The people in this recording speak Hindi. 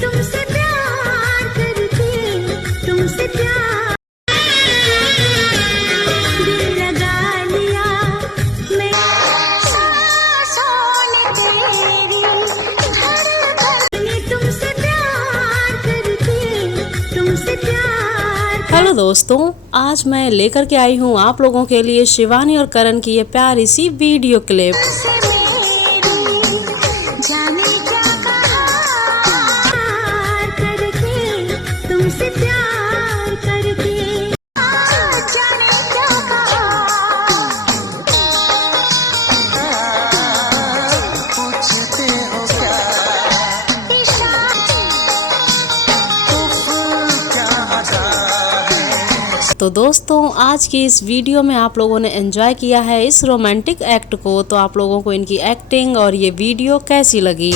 तुमसे प्यार करके, तुमसे प्यार दिल लगा लिया मैं, सांसों ने तेरी धड़कन, तुमसे प्यार करके, तुमसे प्यार। हेलो दोस्तों, आज मैं लेकर के आई हूँ आप लोगों के लिए शिवानी और करण की ये प्यारी सी वीडियो क्लिप। जाने क्या प्यार करके, तुमसे प्यार करके, जाने क्या पूछते हो क्या, तो दोस्तों, आज की इस वीडियो में आप लोगों ने एंजॉय किया है इस रोमांटिक एक्ट को। तो आप लोगों को इनकी एक्टिंग और ये वीडियो कैसी लगी?